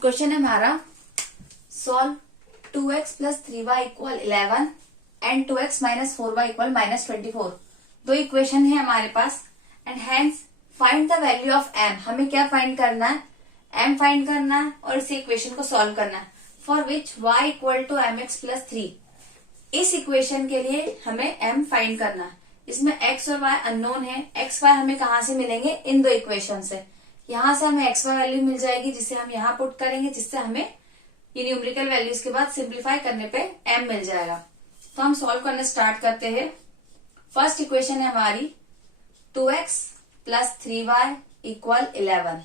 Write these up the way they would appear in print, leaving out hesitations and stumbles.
Question है हमारा solve 2x plus 3y equal 11 and 2x minus 4y equal minus 24। दो equation है हमारे पास and hence find the value of m। हमें क्या फाइंड करना है? m फाइंड करना है और इस इक्वेशन को सॉल्व करना है। For which y equal to M X plus 3। इस इक्वेशन के लिए हमें m फाइंड करना है। इसमें x और y अननोन है। x y हमें कहाँ से मिलेंगे? इन दो इक्वेशन से। यहाँ से हमें एक्स वाई वैल्यू मिल जाएगी जिसे हम यहाँ पुट करेंगे, जिससे हमें ये न्यूमेरिकल वैल्यूज के बाद सिंप्लीफाई करने पे m मिल जाएगा। तो हम सॉल्व करना स्टार्ट करते हैं। फर्स्ट इक्वेशन है हमारी 2x plus 3y equal 11।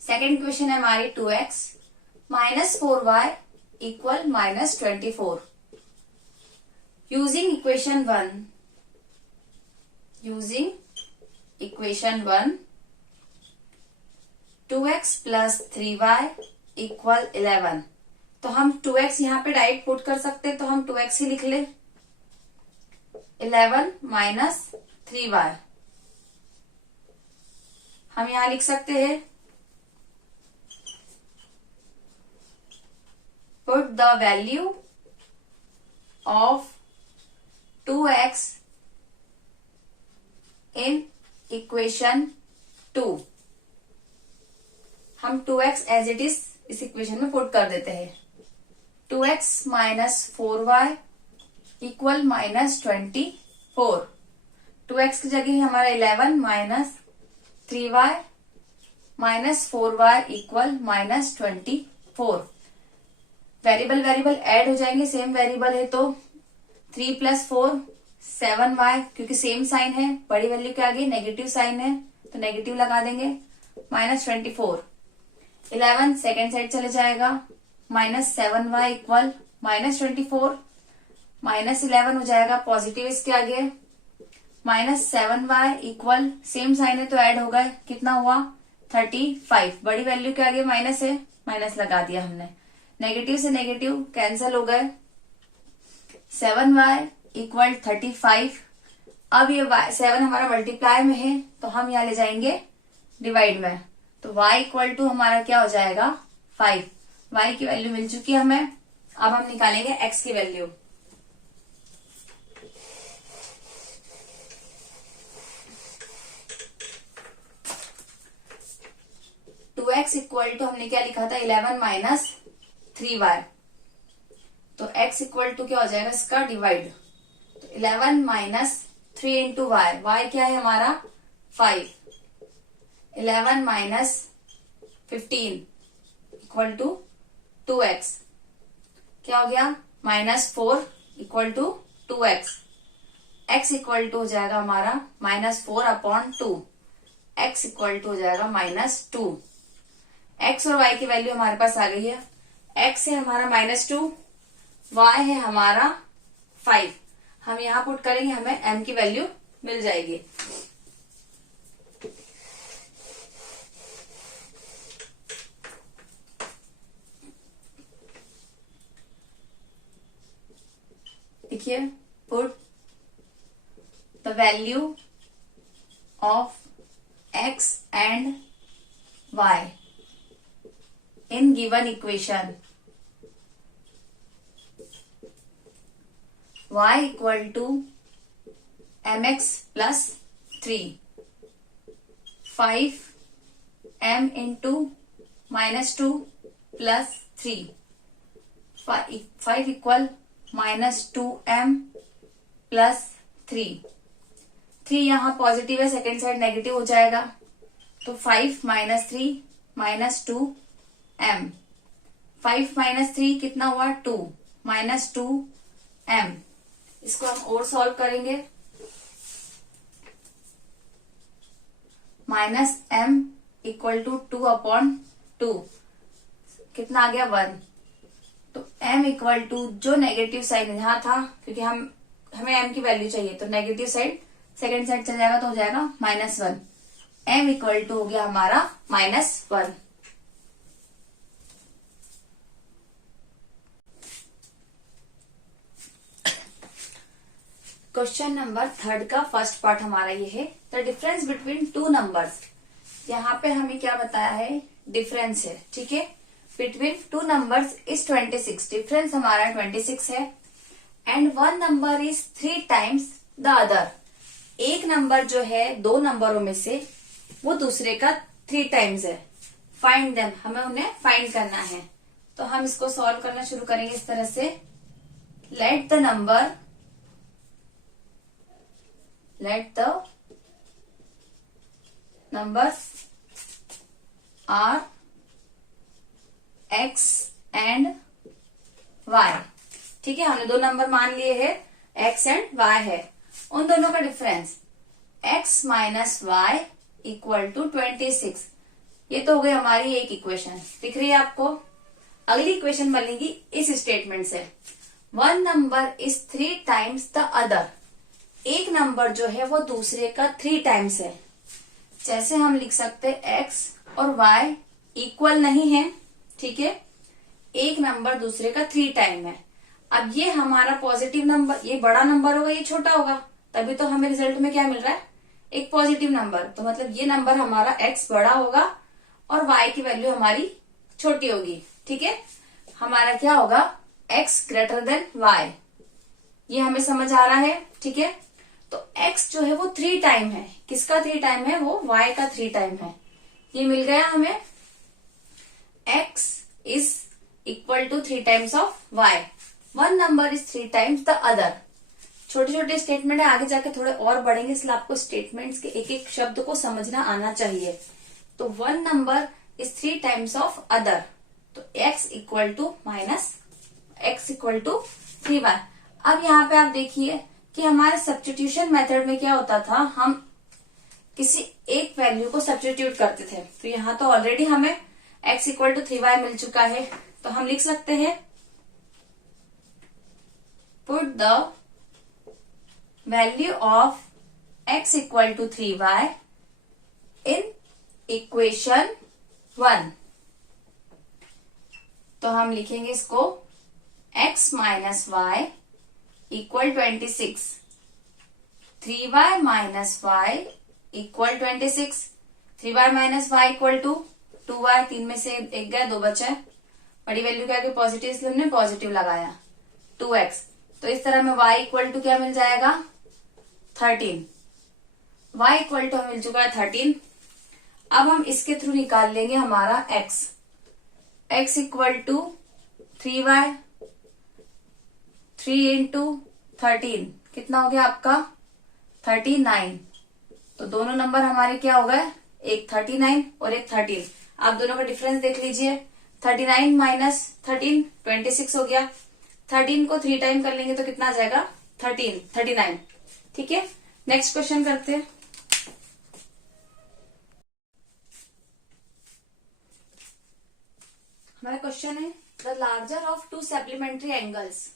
Second equation है हमारी 2x minus 4y equal minus 24। Using equation 1 2x plus 3y equal 11। तो हम 2x यहाँ पे डायरेक्ट पुट कर सकते हैं, तो हम 2x ही लिख ले। 11 माइनस 3y हम यहाँ लिख सकते हैं। Put the value of 2x in equation 2। हम 2x एज इट इज इस इक्वेशन में पुट कर देते हैं। 2x minus 4y equal minus 24। 2x की जगह हमारा 11 minus 3y minus 4y equal minus 24। Variable add हो जाएंगे, सेम वेरिएबल है तो 3 प्लस 4 7y, क्योंकि सेम साइन है, बड़ी वैल्यू के आगे नेगेटिव साइन है तो नेगेटिव लगा देंगे। माइनस 24। 11 सेकेंड साइड चले जाएगा। Minus 7y equal minus 24। Minus 11 हो जाएगा पॉजिटिव इसके आगे। Minus 7y equal same sign है तो ऐड होगा, कितना हुआ 35। बड़ी वैल्यू के आगे माइनस है, माइनस लगा दिया हमने। नेगेटिव से नेगेटिव कैंसिल हो गए। 7y equal 35। अब ये 7 हमारा मल्टीप्लाई में है तो हम यहाँ ले जाएंगे डिवाइड में, तो y इक्वल टू हमारा क्या हो जाएगा 5। y की वैल्यू मिल चुकी है हमें। अब हम निकालेंगे x की value. Two X equal to हमने क्या लिखा था 11 माइनस 3y, तो x इक्वल टू क्या हो जाएगा इसका डिवाइड। तो 11 माइनस 3 इंटू वाई, वाई क्या है हमारा 5। 11 माइनस 15 इक्वल टू 2x, क्या हो गया minus 4 equal to 2x। x equal to हो जाएगा हमारा minus 4 upon 2। x equal to हो जाएगा माइनस 2। x और y की वैल्यू हमारे पास आ गई है। x है हमारा माइनस 2, y है हमारा 5। हम यहाँ पुट करेंगे, हमें m की वैल्यू मिल जाएगी। देखिए, put the value of x and y in given equation. y equal to M X plus 3, 5m into minus 2 plus 3, 5 equal minus 2m plus 3। 3 यहाँ पॉजिटिव है, सेकेंड साइड नेगेटिव हो जाएगा, तो 5 माइनस 3 माइनस 2m। 5 माइनस 3 कितना हुआ 2 minus 2m। इसको हम और सॉल्व करेंगे। Minus m equal to 2 upon 2, कितना आ गया 1। तो m इक्वल टू जो नेगेटिव साइड यहाँ था, क्योंकि हमें m की वैल्यू चाहिए, तो नेगेटिव साइड सेकेंड साइड चल जाएगा तो हो जाएगा माइनस 1। m इक्वल टू हो गया हमारा माइनस 1। क्वेश्चन नंबर 3 का फर्स्ट पार्ट हमारा ये है, the difference between two numbers. यहाँ पे हमें क्या बताया है डिफरेंस है, ठीक है, between two numbers is 26, difference हमारा 26 है। And one number is 3 times the other, एक नंबर जो है दो नंबरों में से वो दूसरे का 3 टाइम्स है। फाइंड देम, हमें उन्हें फाइंड करना है। तो हम इसको सॉल्व करना शुरू करेंगे इस तरह से, let the numbers are X and Y, ठीक है, हमने दो नंबर मान लिए हैं, एक्स एंड वाई है, उन दोनों का difference X minus Y equal to 26। ये तो हो गई हमारी एक इक्वेशन, दिख रही है आपको। अगली इक्वेशन बनेगी इस स्टेटमेंट से, one number is 3 times the other, एक नंबर जो है वो दूसरे का 3 टाइम्स है। जैसे हम लिख सकते हैं एक्स और वाई इक्वल नहीं है, ठीक है, एक नंबर दूसरे का 3 टाइम है। अब ये हमारा पॉजिटिव नंबर, ये बड़ा नंबर होगा, ये छोटा होगा, तभी तो हमें रिजल्ट में क्या मिल रहा है, एक पॉजिटिव नंबर। तो मतलब ये नंबर हमारा एक्स बड़ा होगा और वाई की वैल्यू हमारी छोटी होगी, ठीक है। हमारा क्या होगा, एक्स ग्रेटर देन वाई, ये हमें समझ आ रहा है, ठीक है। तो x जो है वो 3 टाइम है, किसका 3 टाइम है, वो y का 3 टाइम है। ये मिल गया हमें, x is equal to 3 times of y, one number is 3 times the other. छोटे छोटे स्टेटमेंट है, आगे जाके थोड़े और बढ़ेंगे, इसलिए आपको स्टेटमेंट्स के एक एक शब्द को समझना आना चाहिए। तो one number is 3 times of other, तो x equal to minus x equal to 3y। अब यहाँ पे आप देखिए कि हमारे सब्स्टिट्यूशन मेथड में क्या होता था, हम किसी एक वैल्यू को सब्स्टिट्यूट करते थे। तो यहाँ तो ऑलरेडी हमें x इक्वल टू 3y मिल चुका है, तो हम लिख सकते हैं put the value of x equal to 3y in equation 1। तो हम लिखेंगे इसको x minus Y equal 26, 3y minus Y equal 26, 3y minus Y equal to 2y, 3 में से एक गया, 2 बचा, बड़ी वैल्यू क्या पॉजिटिव, इसलिए हमने पॉजिटिव लगाया 2x। तो इस तरह में y इक्वल टू क्या मिल जाएगा, 13, y इक्वल टू मिल चुका है 13। अब हम इसके थ्रू निकाल लेंगे हमारा x equal to 3y, 3 into 13 कितना हो गया आपका 39। तो दोनों नंबर हमारे क्या हो गए, एक 39 और एक 13। आप दोनों का डिफरेंस देख लीजिए, 39 माइनस 13 26 हो गया, 13 को 3 टाइम कर लेंगे तो कितना आ जाएगा 39, ठीक है। नेक्स्ट क्वेश्चन करते हैं। हमारा क्वेश्चन है the larger of 2 supplementary angles.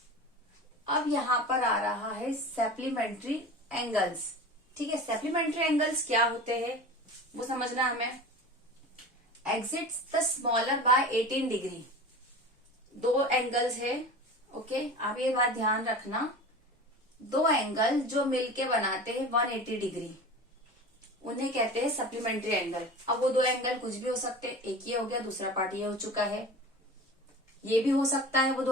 अब यहाँ पर आ रहा है सप्लीमेंट्री एंगल्स, ठीक है। सप्लीमेंट्री एंगल्स क्या होते हैं वो समझना हमें। Exits the smaller by 18 degree, दो एंगल्स है, ओके। आप ये बात ध्यान रखना, दो एंगल जो मिलके बनाते हैं 180 डिग्री, उन्हें कहते हैं सप्लीमेंट्री एंगल। अब वो दो एंगल कुछ भी हो सकते हैं, एक ये हो गया, दूसरा पार्ट ये हो चुका है, ये भी हो सकता है वो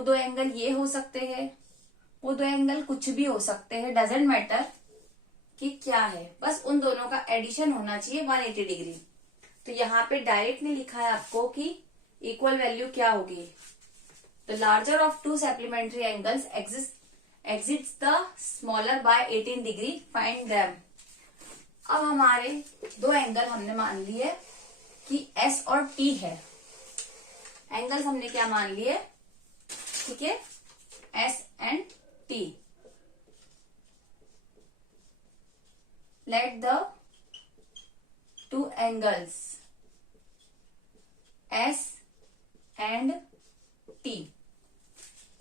दो एंगल ये हो सकते हैं, वो दो एंगल कुछ भी हो सकते हैं, डजेंट मैटर कि क्या है, बस उन दोनों का एडिशन होना चाहिए 180 डिग्री। तो यहाँ पे डायरेक्टली लिखा है आपको कि इक्वल वैल्यू क्या होगी। The larger of 2 supplementary angles exits the smaller by 18 degree, find them. अब हमारे दो एंगल हमने मान लिए कि S और T है, एंगल्स हमने क्या मान लिए, ठीक है, S and T। Let the 2 angles S and T।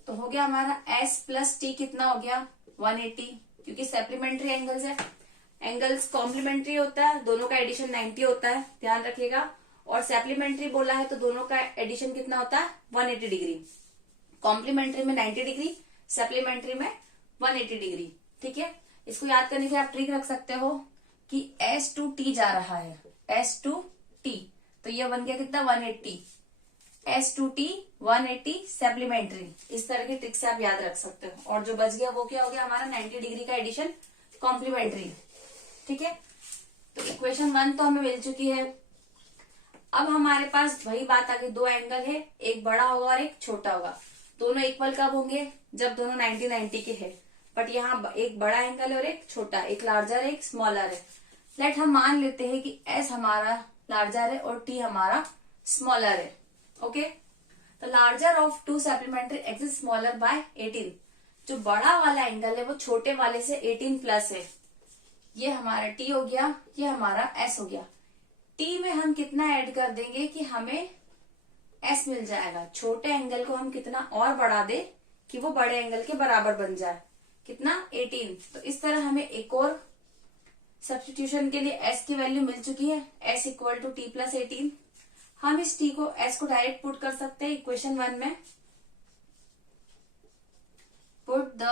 तो हो गया हमारा S प्लस T कितना हो गया 180, क्योंकि सप्लीमेंट्री एंगल्स है, एंगल्स कॉम्प्लीमेंट्री होता है, दोनों का एडिशन 90 होता है, ध्यान रखिएगा। और सप्लीमेंट्री बोला है तो दोनों का एडिशन कितना होता है 180 डिग्री, कॉम्प्लीमेंट्री में 90 डिग्री, सप्लीमेंट्री में 180 डिग्री, ठीक है। इसको याद करने के लिए आप ट्रिक रख सकते हो कि S to T जा रहा है, S to टी, तो ये बन गया कितना 180, S2T 180 सप्लीमेंट्री। इस तरह की ट्रिक से आप याद रख सकते हो। और जो बच गया वो क्या हो गया हमारा 90 डिग्री का एडिशन कॉम्प्लीमेंट्री। ठीक है, तो इक्वेशन 1 तो हमें मिल चुकी है। अब हमारे पास वही बात आ गई, दो एंगल है, एक बड़ा होगा और एक छोटा होगा। दोनों इक्वल कब होंगे? जब दोनों 90-90 के हैं। बट यहाँ एक बड़ा एंगल है और एक छोटा, एक लार्जर है एक स्मॉलर है। लेट हम मान लेते हैं कि S हमारा लार्जर है और T हमारा स्मॉलर है। ओके, तो larger of to supplementary axis smaller by 18। जो बड़ा वाला एंगल है वो छोटे वाले से 18 प्लस है। ये हमारा T हो गया, ये हमारा S हो गया। T में हम कितना ऐड कर देंगे कि हमें S मिल जाएगा। छोटे एंगल को हम कितना और बढ़ा दे कि वो बड़े एंगल के बराबर बन जाए, कितना 18। तो इस तरह हमें एक और सब्स्टिट्यूशन के लिए S की वैल्यू मिल चुकी है, S equal to T plus 18। हम इस T को S को डायरेक्ट पुट कर सकते हैं इक्वेशन 1 में। Put the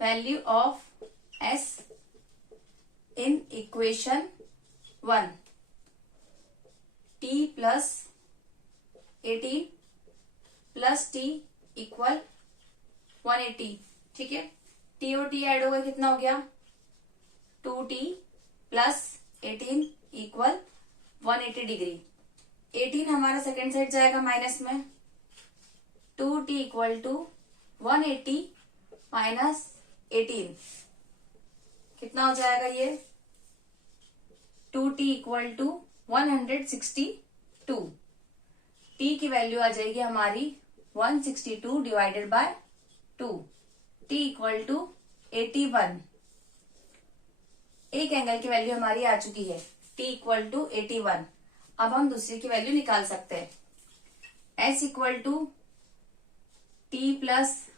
value of S in equation 1, T plus 18 plus T equal 180। ठीक है, T और T ऐड हो गया, कितना हो गया 2T प्लस 18 इक्वल 180 डिग्री। 18 हमारा सेकेंड साइड जाएगा माइनस में, 2T इक्वल टू 180 माइनस 18 कितना हो जाएगा ये 2T इक्वल टू 162। T की वैल्यू आ जाएगी हमारी 162 divided by 2, T equal to 81। एक एंगल की वैल्यू हमारी आ चुकी है, T इक्वल टू 81। अब हम दूसरी की वैल्यू निकाल सकते हैं, S equal to T plus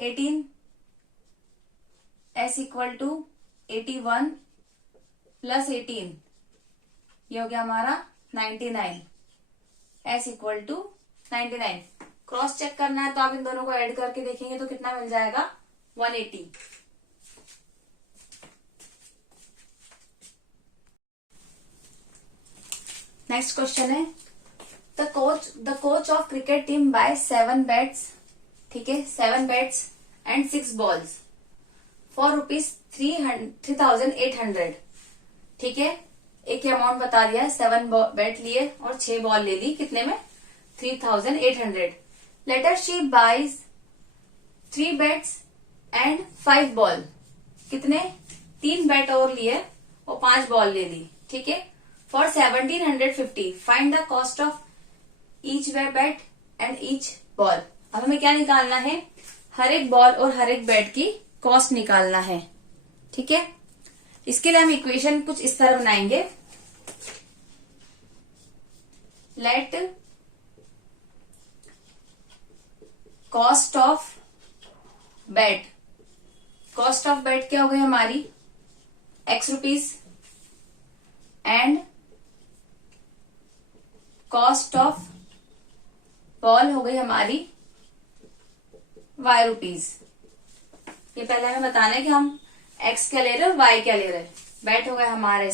18, S equal to 81 plus 18, ये हो गया हमारा 99, S equal to 99। Cross check करना है तो आप इन दोनों को ऐड करके देखेंगे तो कितना मिल जाएगा 180। नेक्स्ट क्वेश्चन है, the coach of cricket team buy 7 bats, ठीक है 7 बैट्स एंड 6 बॉल्स फॉर ₹3,800। ठीक है, एक अमाउंट बता दिया, 7 बैट लिए और 6 बॉल ले ली, कितने में 3,800। Later she buys 3 bats and 5 ball, कितने 3 बैट और लिए और 5 बॉल ले ली। ठीक है, for 1750 find the cost of each bat and each ball. अब हमें क्या निकालना है, हर एक बॉल और हर एक बैट की कॉस्ट निकालना है। ठीक है, इसके लिए हम इक्वेशन कुछ इस तरह बनाएंगे, let cost of bat, cost of bat क्या हो गई हमारी X rupees and cost of ball हो गई हमारी Y रुपीज। ये पहले हमें बताना है कि हम X क्या ले रहे हैं और Y क्या ले रहे हैं। बैट हो गए हमारे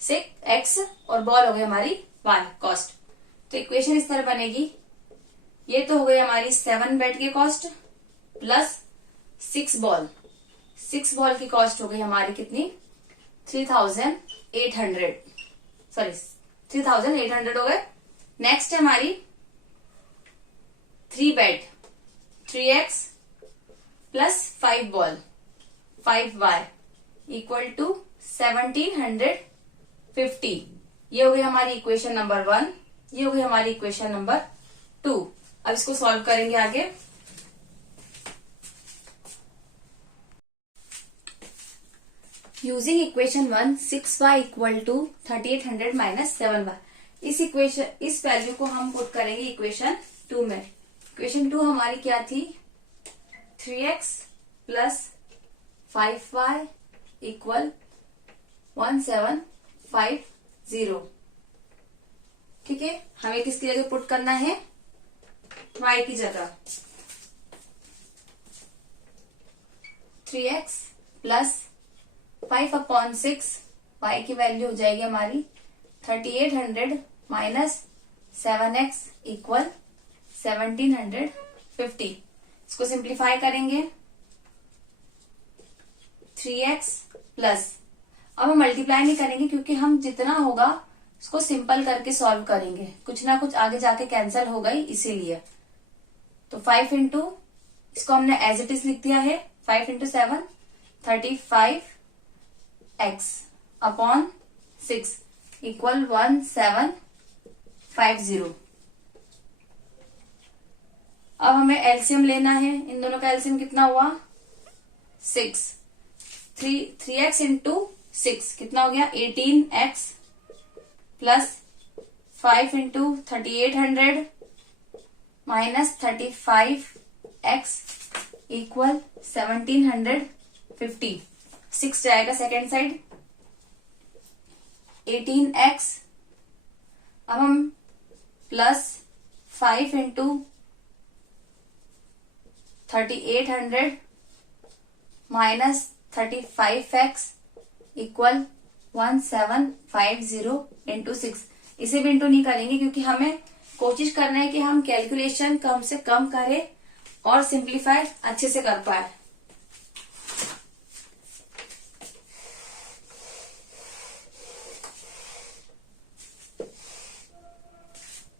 6X और बॉल हो गई हमारी Y कॉस्ट। तो इक्वेशन इस तरह बनेगी, ये तो हो गई हमारी 7 बैट की कॉस्ट प्लस 6 बॉल, 6 बॉल की कॉस्ट हो गई हमारी कितनी 3,800, सॉरी 3,800 हो गए। नेक्स्ट है हमारी 3 bat 3X plus 5 ball 5Y equal to 1750। ये हो गई हमारी इक्वेशन नंबर 1, ये हो गई हमारी इक्वेशन नंबर 2। अब इसको सॉल्व करेंगे आगे। Using equation 1 6y equal to 3800 minus 7y। इस वैल्यू को हम पुट करेंगे इक्वेशन 2 में। इक्वेशन 2 हमारी क्या थी 3x प्लस 5y इक्वल 1750। ठीक है, हमें किसकी जगह पुट करना है y की जगह 3x प्लस 5/6 y की वैल्यू हो जाएगी हमारी 3800 माइनस 7x इक्वल 1750। इसको सिंप्लीफाई करेंगे 3x प्लस, अब हम मल्टीप्लाई नहीं करेंगे क्योंकि हम जितना होगा उसको सिंपल करके सॉल्व करेंगे, कुछ ना कुछ आगे जाके कैंसिल हो गई इसीलिए। तो 5 इंटू, इसको हमने एज इट इज लिख दिया है, 5 इंटू 7 35x अपॉन 6 इक्वल 1750। अब हमें एलसीएम लेना है, इन दोनों का एलसीएम कितना हुआ 6, 3x इंटू 6 कितना हो गया 18x plus 5 into 3800 minus 35x equal 1750। 6 जाएगा सेकेंड साइड 18x, अब हम plus 5 into 3800 minus 35x equal 1750 into 6। इसे भी इंटू नहीं करेंगे क्योंकि हमें कोशिश करना है कि हम कैलकुलेशन कम से कम करें और सिंप्लीफाई अच्छे से कर पाए।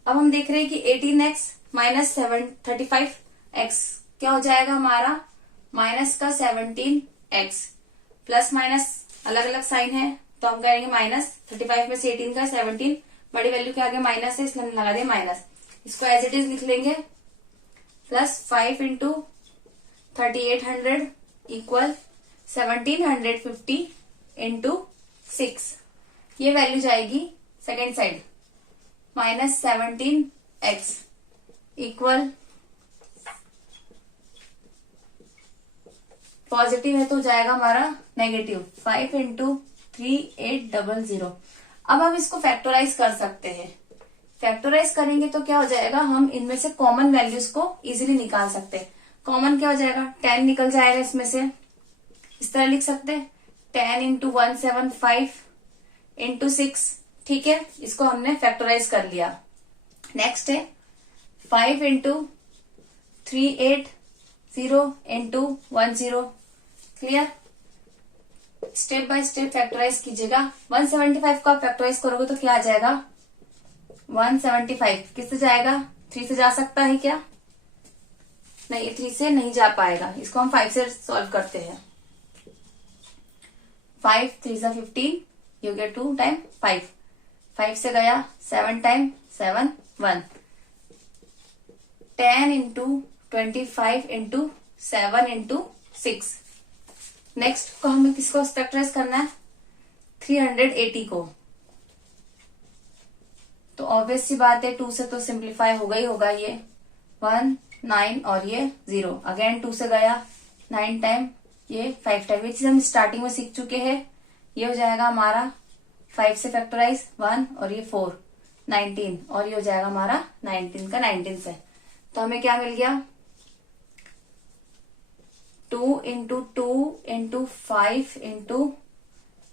अब हम देख रहे हैं कि 18x माइनस 35x क्या हो जाएगा हमारा, माइनस का 17x, प्लस माइनस अलग अलग साइन है तो हम करेंगे माइनस, 35 में से 18 का 17 बड़ी वैल्यू के आगे माइनस है इसलिए हम लगा दें माइनस, इसको एज इट इज लिख लेंगे प्लस 5 इंटू 3800 इक्वल 1750 इंटू 6। ये वैल्यू जाएगी second side minus 17x equal, positive है तो जाएगा हमारा नेगेटिव 5 इंटू 3800। अब हम इसको फैक्टराइज कर सकते हैं, फैक्टराइज करेंगे तो क्या हो जाएगा, हम इनमें से कॉमन वैल्यूज को इजीली निकाल सकते हैं। कॉमन क्या हो जाएगा 10 निकल जाएगा इसमें से, इस तरह लिख सकते हैं 10 इंटू 175 इंटू 6, ठीक है, इसको हमने फैक्टराइज कर लिया। नेक्स्ट है 5 into 380 into 10, clear. Step by step factorise कीजिएगा। 175 का फैक्टराइज करोगे तो क्या आ जाएगा 175, किससे जाएगा 3 से जा सकता है क्या, नहीं 3 से नहीं जा पाएगा, इसको हम 5 से सॉल्व करते हैं। 5 3 जा 15, यू गेट 2 टाइम 5, 5 से गया 7 time 7 1, 10 into 25 into 7 into 6। Next को हमें किसको फैक्टराइज करना है 380 को, तो ऑब्वियस सी बात है 2 से तो सिंप्लीफाई होगा ही होगा, ये 1 9 और ये 0, अगेन 2 से गया 9 टाइम, ये 5 टाइम, ये चीज हम स्टार्टिंग में सीख चुके हैं। ये हो जाएगा हमारा 5 से फैक्टराइज 1 और ये 4 19, और ये हो जाएगा हमारा 19 का 19 से, तो हमें क्या मिल गया 2 into 2 into 5 into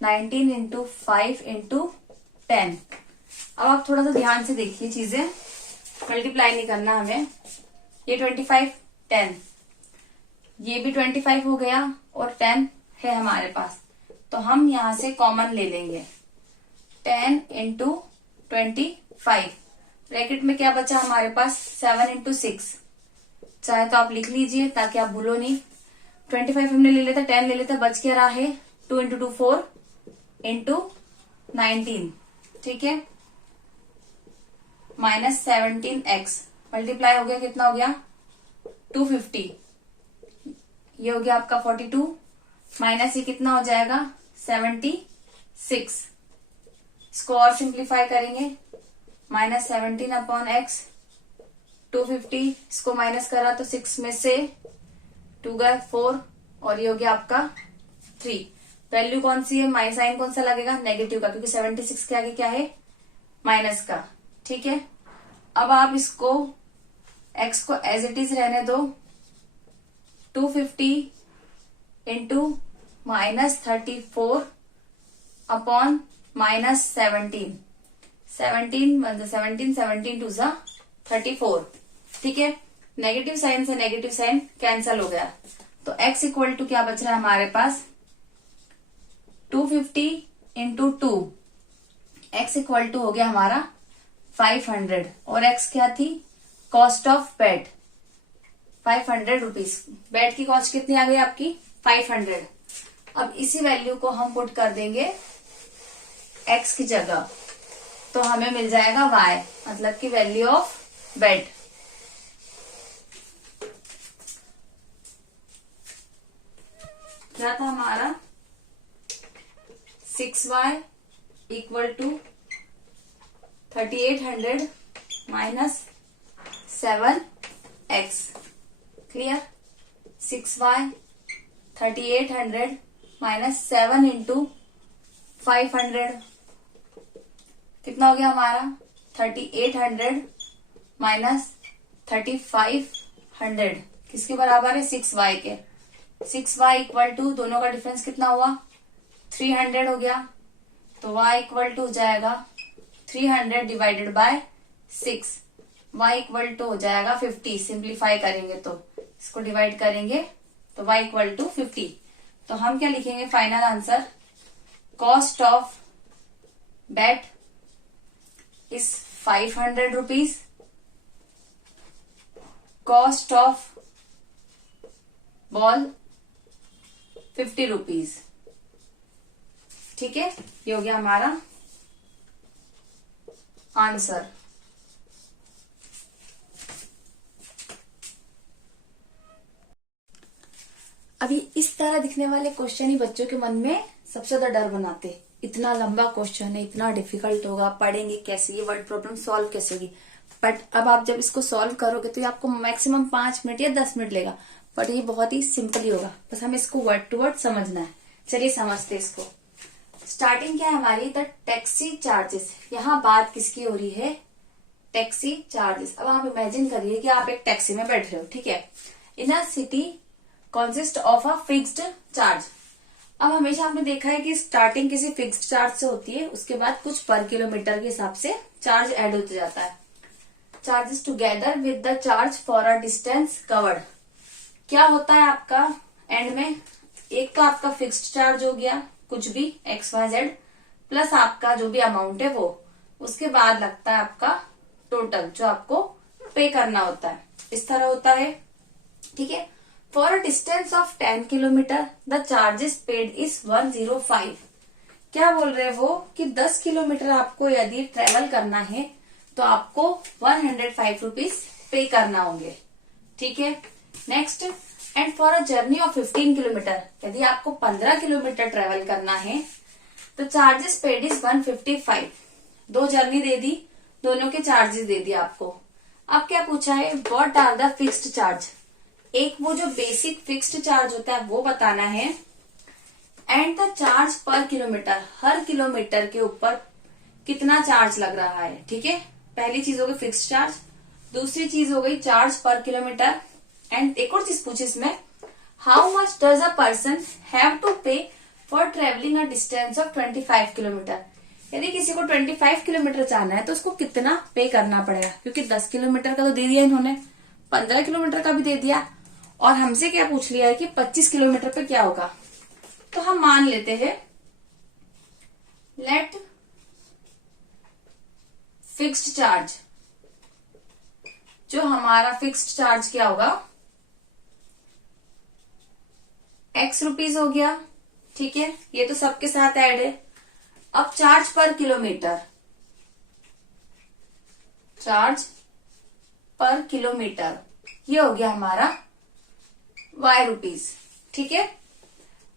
19 into 5 into 10। अब आप थोड़ा सा ध्यान से देखिए, चीजें मल्टीप्लाई नहीं करना हमें, ये 25 10, ये भी 25 हो गया और 10 है हमारे पास, तो हम यहां से कॉमन ले लेंगे 10 इंटू 25, ब्रैकेट में क्या बचा हमारे पास 7 इंटू 6, चाहे तो आप लिख लीजिए ताकि आप भूलो नहीं। 25 हमने ले लेता, 10 ले लेता, बच क्या रहा है 2 इंटू 2 4 इंटू 19, ठीक है, माइनस 17x, मल्टीप्लाई हो गया कितना हो गया 250, ये हो गया आपका 42, माइनस ये कितना हो जाएगा 76, इसको और सिंप्लीफाई करेंगे माइनस 17 अपॉन x 250, इसको माइनस करा तो 6 में से 2 गए 4 और ये हो गया आपका 3। वैल्यू कौन सी है, माइनस साइन कौन सा लगेगा नेगेटिव का, क्योंकि 76 के आगे क्या है माइनस का, ठीक है। अब आप इसको x को एज इट इज रहने दो, 250 इंटू माइनस 34 अपॉन -17, 17 टू ज़ा 34। ठीक है, नेगेटिव साइन से नेगेटिव साइन कैंसल हो गया, तो x इक्वल टू क्या बच रहा है हमारे पास, 250 इंटू 2, x इक्वल टू हो गया हमारा 500, और x क्या थी, cost of bed 500 rupees. Bed की कॉस्ट कितनी आ गई आपकी, 500। अब इसी वैल्यू को हम पुट कर देंगे x की जगह, तो हमें मिल जाएगा y, मतलब कि वैल्यू ऑफ बेड। क्या था हमारा, 6y equal to 3800 minus 7x। Clear, 6y 3800 minus 7 into 500 कितना हो गया हमारा, 3800 माइनस 3500 किसके बराबर है, 6y के। 6y इक्वल टू, दोनों का डिफरेंस कितना हुआ, 300 हो गया, तो y इक्वल टू हो जाएगा 300 divided by 6, y equal to हो जाएगा 50। सिंप्लीफाई करेंगे तो इसको डिवाइड करेंगे तो y इक्वल टू 50। तो हम क्या लिखेंगे final answer, cost of bed is 500 rupees, cost of ball 50 rupees. ठीक है, ये हो गया हमारा आंसर। अभी इस तरह दिखने वाले क्वेश्चन ही बच्चों के मन में सबसे ज्यादा डर बनाते। इतना लंबा क्वेश्चन है, इतना डिफिकल्ट होगा, पढ़ेंगे कैसे, ये वर्ड प्रॉब्लम सॉल्व कैसे होगी। बट अब आप जब इसको सॉल्व करोगे तो ये आपको मैक्सिमम 5 मिनट या 10 मिनट लेगा, बट ये बहुत ही सिंपली होगा, बस हमें इसको वर्ड टू वर्ड समझना है। चलिए समझते इसको। स्टार्टिंग क्या है हमारी, द टैक्सी चार्जेस। यहाँ बात किसकी हो रही है, टैक्सी चार्जेस। अब आप इमेजिन करिए कि आप एक टैक्सी में बैठ रहे हो, ठीक है, in a city consist of a fixed charge. अब हमेशा आपने देखा है कि स्टार्टिंग किसी फिक्स्ड चार्ज से होती है, उसके बाद कुछ पर किलोमीटर के हिसाब से चार्ज ऐड होते जाता है। Charges together with the charge for a distance covered. क्या होता है आपका एंड में, एक तो आपका फिक्स्ड चार्ज हो गया कुछ भी XYZ प्लस आपका जो भी अमाउंट है वो, उसके बाद लगता है आपका टोटल जो आपको पे करना होता है, इस तरह होता है। ठीक है, for a distance of 10 kilometre the charges paid is 105। क्या बोल रहे हैं वो कि 10 किलोमीटर आपको यदि ट्रेवल करना है तो आपको 105 रुपीज पे करना होंगे। ठीक है, next, and for a journey of 15 kilometre, यदि आपको 15 किलोमीटर ट्रेवल करना है तो चार्जेस पेड इज 155। 2 जर्नी दे दी, दोनों के चार्जेस दे दिए आपको। अब क्या पूछा है, what are the fixed charge. एक वो जो बेसिक फिक्स्ड चार्ज होता है वो बताना है, एंड द चार्ज पर किलोमीटर, हर किलोमीटर के ऊपर कितना चार्ज लग रहा है। ठीक है, पहली चीज हो गई फिक्स्ड चार्ज, दूसरी चीज हो गई चार्ज पर किलोमीटर, एंड एक और चीज पूछे इसमें, how much does a person have to pay for travelling a distance of 25 kilometre. यदि किसी को 25 किलोमीटर जाना है तो उसको कितना पे करना पड़ेगा, क्योंकि 10 किलोमीटर का तो दे दिया इन्होंने, 15 किलोमीटर का भी दे दिया, और हमसे क्या पूछ लिया है कि 25 किलोमीटर पे क्या होगा। तो हम मान लेते हैं, लेट फिक्स्ड चार्ज, जो हमारा फिक्स्ड चार्ज क्या होगा, X रुपीज हो गया। ठीक है, ये तो सबके साथ ऐड है। अब चार्ज पर किलोमीटर, चार्ज पर किलोमीटर ये हो गया हमारा Y रुपीज। ठीक है,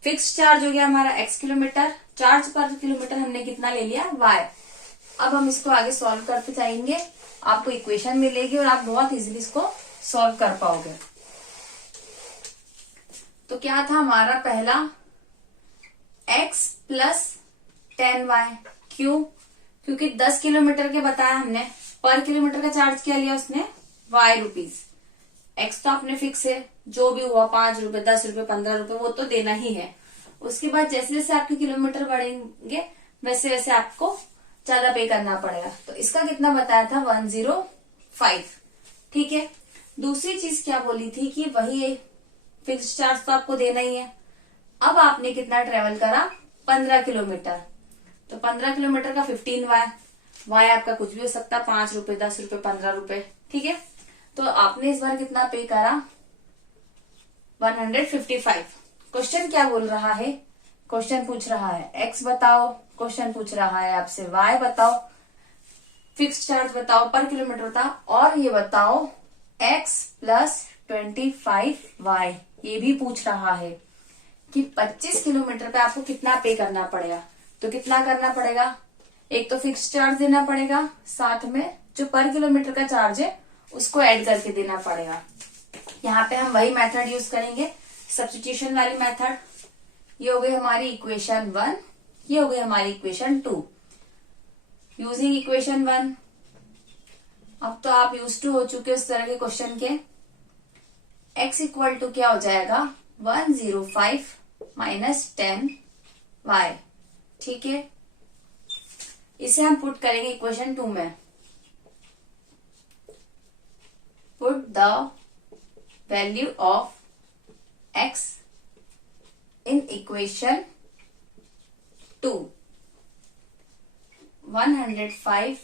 फिक्स्ड चार्ज हो गया हमारा X किलोमीटर, चार्ज पर किलोमीटर हमने कितना ले लिया, Y। अब हम इसको आगे सॉल्व करते जाएंगे, आपको इक्वेशन मिलेगी और आप बहुत इजीली इसको सॉल्व कर पाओगे। तो क्या था हमारा पहला, x प्लस 10y। क्यों, क्योंकि 10 किलोमीटर के बताया हमने, पर किलोमीटर का चार्ज क्या लिया उसने, Y रुपीज। x तो आपने फिक्स है, जो भी हुआ 5 रुपए 10 रुपए 15 रुपए वो तो देना ही है। उसके बाद जैसे जैसे आपके किलोमीटर बढ़ेंगे वैसे वैसे आपको ज्यादा पे करना पड़ेगा। तो इसका कितना बताया था 105। ठीक है, दूसरी चीज क्या बोली थी कि वही फिक्स चार्ज तो आपको देना ही है। अब आपने कितना ट्रेवल करा 15 किलोमीटर, तो 15 किलोमीटर का 15 वाई आपका कुछ भी हो सकता है, 5 रुपए 10 रुपए 15 रुपए। ठीक है, तो आपने इस बार कितना पे करा 155। क्वेश्चन क्या बोल रहा है, क्वेश्चन पूछ रहा है एक्स बताओ, क्वेश्चन पूछ रहा है आपसे वाई बताओ, फिक्स चार्ज बताओ, पर किलोमीटर बताओ, और ये बताओ एक्स प्लस 25y। ये भी पूछ रहा है कि 25 किलोमीटर पे आपको कितना पे करना पड़ेगा। तो कितना करना पड़ेगा, एक तो फिक्स चार्ज देना पड़ेगा, साथ में जो पर किलोमीटर का चार्ज है उसको ऐड करके देना पड़ेगा। यहाँ पे हम वही मेथड यूज करेंगे, सब्स्टिट्यूशन वाली मेथड। ये हो गई हमारी इक्वेशन 1, ये हो गई हमारी इक्वेशन 2। यूजिंग इक्वेशन 1, अब तो आप यूज टू हो चुके उस तरह के क्वेश्चन के। x इक्वल टू क्या हो जाएगा 105 माइनस 10y। ठीक है, इसे हम पुट करेंगे इक्वेशन 2 में। Put the value of x in equation 2। 105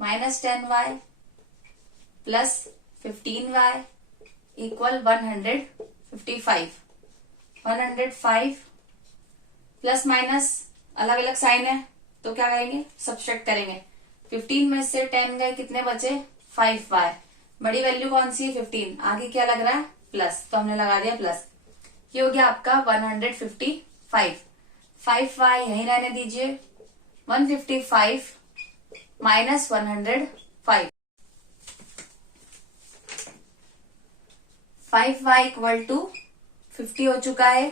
minus 10y plus 15y equal 155। 105 plus minus अलग अलग साइन है, तो क्या करेंगे सब्सट्रैक्ट करेंगे। 15 में से 10 गए, कितने बचे 5y। बड़ी वैल्यू कौन सी है 15, आगे क्या लग रहा है प्लस, तो हमने लगा दिया प्लस। ये हो गया आपका 155। 5y यहीं रहने दीजिए, 155 माइनस 105। 5y इक्वल टू 50 हो चुका है,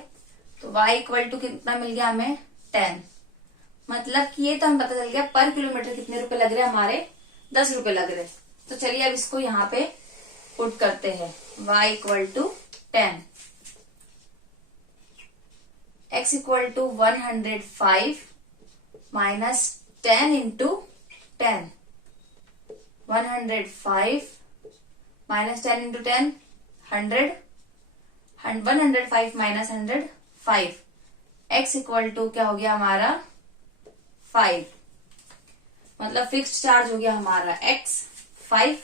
तो y इक्वल टू कितना मिल गया हमें 10। मतलब कि ये तो हमें पता चल गया पर किलोमीटर कितने रुपए लग रहे हैं हमारे, 10 रुपए लग रहे। तो चलिए अब इसको यहाँ पे पुट करते हैं, y equal to 10, x equal to 105 minus 10 into 10। 105 minus 10 into 10 100, 105 minus 100 5। x equal to क्या हो गया हमारा 5। मतलब फिक्स्ड चार्ज हो गया हमारा x 5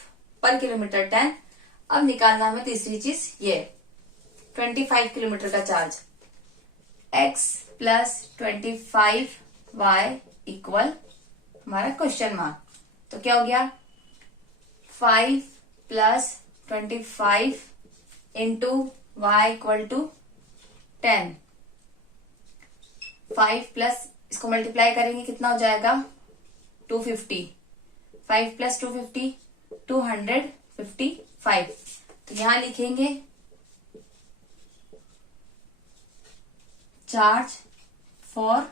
पर किलोमीटर 10। अब निकालना हमें तीसरी चीज ये 25 किलोमीटर का charge, x plus 25y equal हमारा क्वेश्चन मार्क। तो क्या हो गया 5 plus 25 into y equal to 10। 5 plus इसको मल्टीप्लाई करेंगे कितना हो जाएगा 250। 5 प्लस 250 255। तो यहां लिखेंगे चार्ज फॉर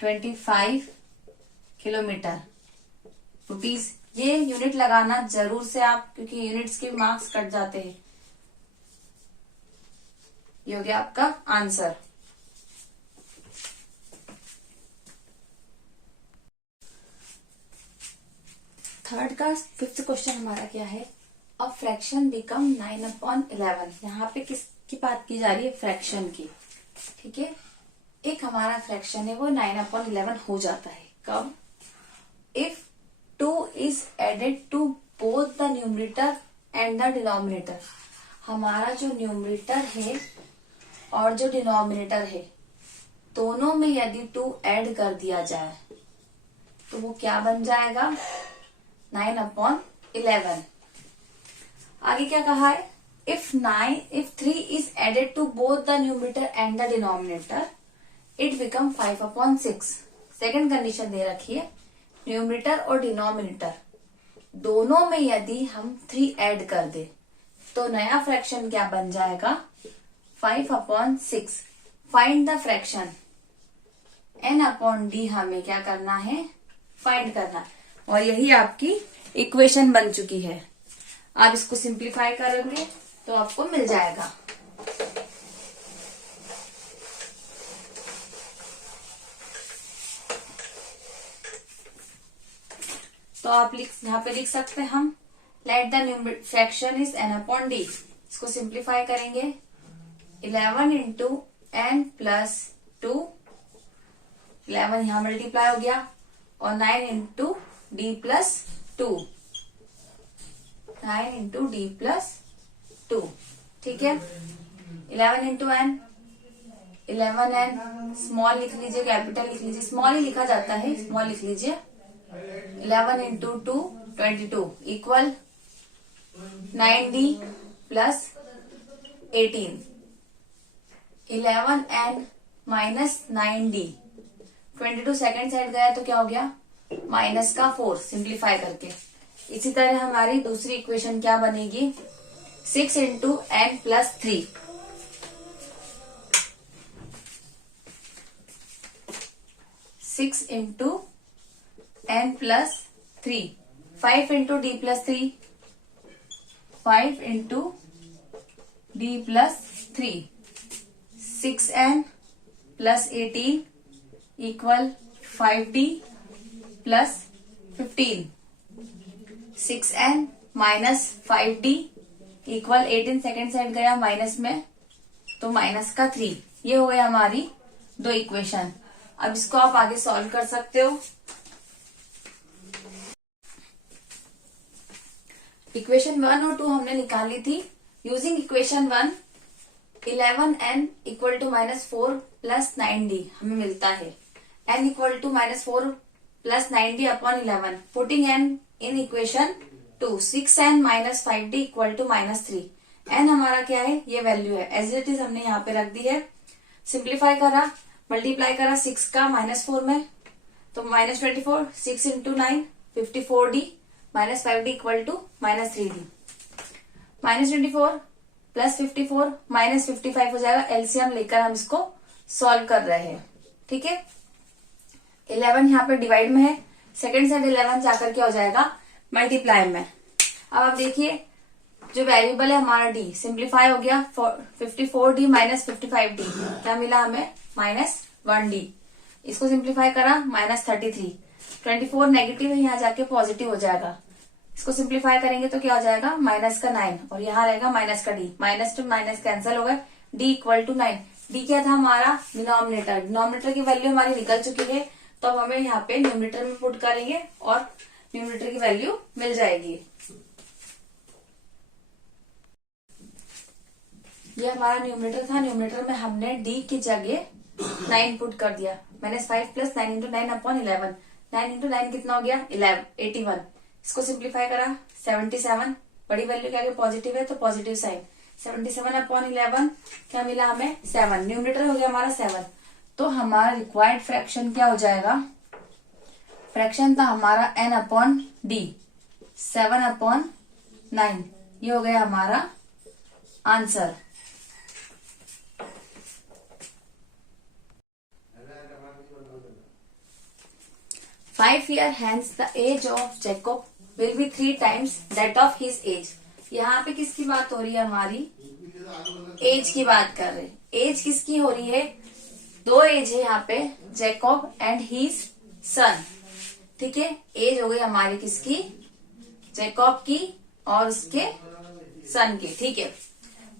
25 किलोमीटर रुपीज। ये यूनिट लगाना जरूर से आप, क्योंकि यूनिट्स के मार्क्स कट जाते हैं। ये हो गया आपका आंसर। थर्ड का फिफ्थ क्वेश्चन हमारा क्या है, अ फ्रैक्शन बिकम 9/11। यहाँ पे किसकी बात की जा रही है, फ्रैक्शन की। ठीक है, एक हमारा फ्रैक्शन है वो 9/11 हो जाता है कब, if 2 is added to both the numerator and the denominator। हमारा जो न्यूमरेटर है और जो डिनोमिनेटर है दोनों में यदि 2 ऐड कर दिया जाए तो वो क्या बन जाएगा 9/11। आगे क्या कहा है, if 3 is added to both the numerator and the denominator it become 5/6। Second condition दे रखी है, न्यूमरेटर और डिनोमिनेटर दोनों में यदि हम 3 ऐड कर दे तो नया फ्रैक्शन क्या बन जाएगा 5/6। फाइंड द फ्रैक्शन n/d हमें क्या करना है फाइंड करना, और यही आपकी इक्वेशन बन चुकी है। आप इसको सिंप्लीफाई करेंगे तो आपको मिल जाएगा। तो आप यहाँ पे लिख सकते हैं हम let the fraction is n upon D. इसको सिंप्लीफाई करेंगे 11 इंटू एन प्लस 2, 11 यहाँ मल्टीप्लाई हो गया, और 9 into d plus 2, 9 into d plus 2। ठीक है, 11 इंटू एन, 11n स्मॉल लिख लीजिए, कैपिटल लिख लीजिए, स्मॉल ही लिखा जाता है, स्मॉल लिख लीजिए। 11 into 2 22 equal 9d plus 18। 11n minus 9d, 22 second side गया तो क्या हो गया माइनस का 4, सिंप्लीफाई करके। इसी तरह हमारी दूसरी इक्वेशन क्या बनेगी 6 into n plus 3, 6 into n plus 3, 5 into d plus 3, 5 into d plus 3, 6n plus 18 equal 5d plus 15, 6n minus 5d equal 18 second side गया माइनस में तो माइनस का 3। ये हो गई हमारी दो इक्वेशन। अब इसको आप आगे सॉल्व कर सकते हो। इक्वेशन 1 और 2 हमने निकाली थी using equation 1। 11n equal to minus 4 plus 9d हमें मिलता है, n equal to minus 4 plus 9d upon 11, putting n in equation 2, 6n minus 5d equal to minus 3। n हमारा क्या है, ये वैल्यू है, एज इट इज हमने यहाँ पे रख दी है। सिंप्लीफाई करा, मल्टीप्लाई करा 6 का माइनस 4 में तो minus 24, 6 into 9 54d minus 5d equal to minus 3d, minus 24 plus 54 minus 55 हो जाएगा। एलसीएम लेकर हम इसको सॉल्व कर रहे हैं। ठीक है, 11 यहाँ पे डिवाइड में है, सेकेंड साइड 11 जाकर क्या हो जाएगा मल्टीप्लाई में। अब आप देखिए जो वेरिएबल है हमारा डी सिंप्लीफाई हो गया, 54d माइनस 55d क्या मिला हमें माइनस 1d। इसको सिंप्लीफाई करा माइनस 33, 24 नेगेटिव है यहाँ जाके पॉजिटिव हो जाएगा। इसको सिंप्लीफाई करेंगे तो क्या हो जाएगा माइनस का 9 और यहाँ रहेगा माइनस का D, minus two minus cancel हो गए, डी इक्वल टू 9। डी क्या था हमारा डिनोमिनेटर, डिनोमिनेटर की वैल्यू हमारी निकल चुकी है तो अब हमें यहाँ पे न्यूमरेटर में पुट करेंगे और न्यूमरेटर की वैल्यू मिल जाएगी। ये हमारा न्यूमरेटर था, न्यूमरेटर में हमने डी की जगह 9 पुट कर दिया, minus 5 plus 9 into 9 upon 11, 9 into 9 कितना हो गया 81। इसको सिंप्लीफाई करा 77, बड़ी वैल्यू क्या पॉजिटिव है तो पॉजिटिव साइन, 77 अपॉन 11 क्या मिला हमें 7, न्यूमरेटर हो गया हमारा 7। तो हमारा रिक्वायर्ड फ्रैक्शन क्या हो जाएगा, फ्रैक्शन था हमारा n अपॉन डी 7 अपॉन 9, ये हो गया हमारा answer. Five year hence the age of Jacob will be 3 times that of his age। यहाँ पे किसकी बात हो रही है हमारी, एज की बात कर रहे हैं। एज किसकी हो रही है, दो एज है यहाँ पे, जैकब एंड हीज सन। ठीक है, एज हो गई हमारी किसकी, जैकब की और उसके सन की। ठीक है,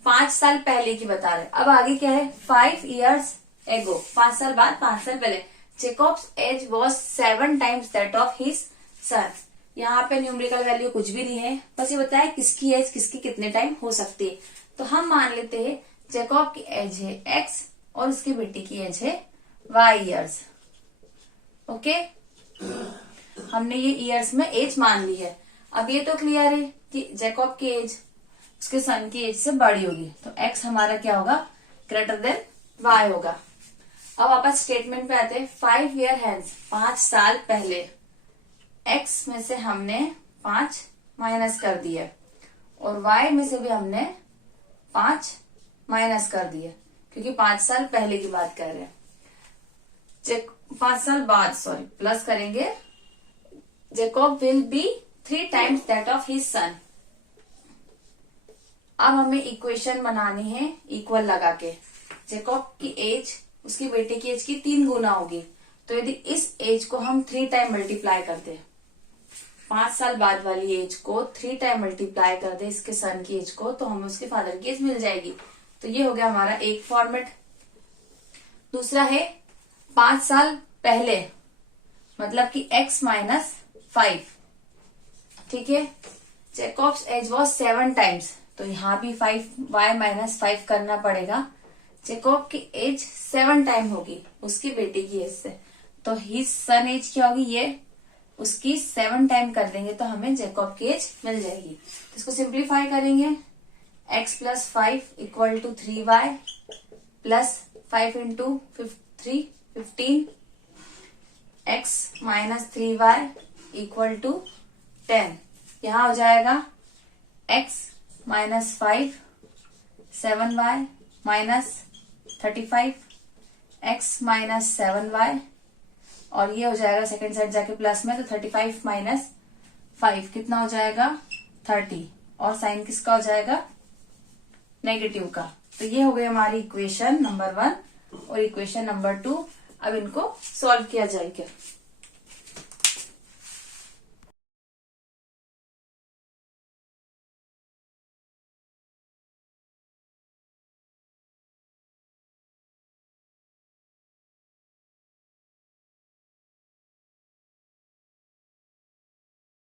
5 साल पहले की बता रहे। अब आगे क्या है 5 years ago, 5 साल बाद, 5 साल पहले Jacob's age was 7 times that of his son। यहाँ पे न्यूमेरिकल वैल्यू कुछ भी नहीं है, बस ये बताया किसकी एज किसकी कितने टाइम हो सकती है। तो हम मान लेते हैं जैकब की एज है x और उसकी बेटी की एज है y years। ओके, हमने ये ईयर्स में एज मान ली है। अब ये तो क्लियर है कि जैकब की एज उसके सन की एज से बड़ी होगी, तो x हमारा क्या होगा ग्रेटर देन y होगा। अब वापस स्टेटमेंट पे आते हैं। 5 year hence, 5 साल पहले x में से हमने 5 माइनस कर दिया और y में से भी हमने 5 माइनस कर दिया, क्योंकि 5 साल पहले की बात कर रहे हैं। 5 साल बाद सॉरी प्लस करेंगे, Jacob will be 3 times that of his son। अब हमें इक्वेशन बनानी है इक्वल लगा के। जैकब की एज उसकी बेटे की एज की 3 गुना होगी, तो यदि इस एज को हम 3 टाइम मल्टीप्लाई करते हैं 5 साल बाद वाली एज को 3 टाइम मल्टीप्लाई कर दे इसके सन की एज को, तो हमें उसके फादर की एज मिल जाएगी। तो ये हो गया हमारा एक फॉर्मेट। दूसरा है 5 साल पहले, मतलब कि x माइनस 5, ठीक है। जैकॉब्स एज वॉज 7 टाइम्स, तो यहाँ भी 5y माइनस 5 करना पड़ेगा। जैकॉब की एज 7 टाइम होगी उसकी बेटी की एज से, तो हिज सन एज क्या होगी, ये उसकी 7 टाइम कर देंगे तो हमें जैकॉब की एज मिल जाएगी। तो इसको सिंप्लीफाई करेंगे, x plus 5 equal to 3y plus 5 into 3 15, x minus 3y equal to 10। यहाँ हो जाएगा x minus 5 7y minus 35, x minus 7y, और ये हो जाएगा सेकंड साइड जाके प्लस में, तो 35 माइनस 5 कितना हो जाएगा 30, और साइन किसका हो जाएगा नेगेटिव का। तो ये हो गई हमारी इक्वेशन नंबर 1 और इक्वेशन नंबर 2। अब इनको सॉल्व किया जाएगा।